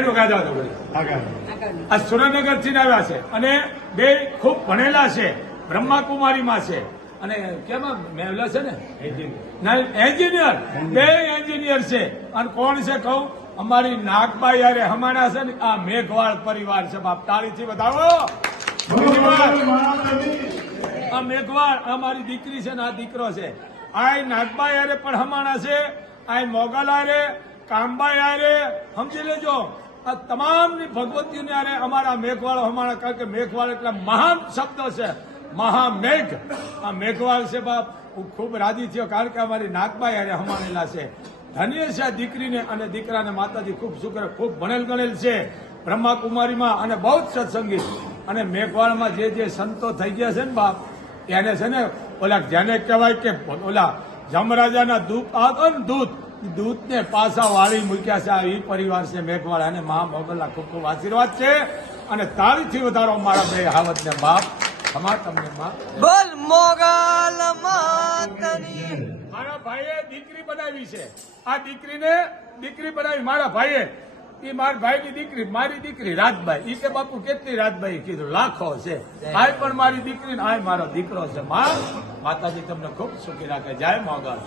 તો બોલી. આ સુરેન્દ્રનગરથી આવ્યા છે. અને બે ખૂબ ભણેલા છે. બ્રહ્માકુમારીમાં છે. અને કેમાં? મેવલા છે ને? ના એન્જિનિયર. બે એન્જિનિયર છે. અને કોણ છે કહું? અમારી નાગબાઈ યારે હમાણા છે ને? આ મેઘવાળ પરિવાર છે. બાપ તાળીથી બતાવો આ મેઘવાળ અમારી દીકરી છે ને આ દીકરો છે. આ નાગબાઈ યારે પણ હમાણા છે. આ મોગલ આરે કામબાઈ આરે સમજી લેજો. આ તમામની ભગવતીઓને અરે અમારા મેઘવાળો, અમારા કારણ કે મેઘવાળ એટલે મહાન શબ્દ છે. મહામેઘ. આ મેઘવાળ છે બાપ, હું ખૂબ રાજી થયો કારણ કે અમારી નાગભાઈ અરે હમાણેલા છે. ધન્ય છે દીકરીને અને દીકરાને માતાજી ખૂબ શુક્ર, ખૂબ ભણેલ ગણેલ છે. બ્રહ્માકુમારીમાં અને બહુ જ સત્સંગી. અને મેઘવાળમાં જે જે સંતો થઈ ગયા છે ને બાપ, એને છે ને ઓલા જેને કહેવાય કે ઓલા જમરાજાના દૂત, આ દૂત. દૂતને પાછા વાળી મૂક્યા છે આ એ પરિવાર છે મેઘવાળા અને મા મોગલના ખૂબ ખૂબ આશીર્વાદ છે. અને તારીથી વધારો મારા બે હાવતને બાપ અમાર તમને માં બોલ મોગલ માતની. મારા ભાઈએ દીકરી બનાવી છે. આ દીકરીને દીકરી બનાવી મારા ભાઈએ. એ મારા ભાઈની દીકરી મારી દીકરી રાજભાઈ. ઈ કે બાપુ કેટલી રાજભાઈ કીધું? લાખો છે. આ પણ મારી દીકરી ને મારો દીકરો છે. માં માતાજી તમને ખૂબ સુખી રાખે. જય મોગલ.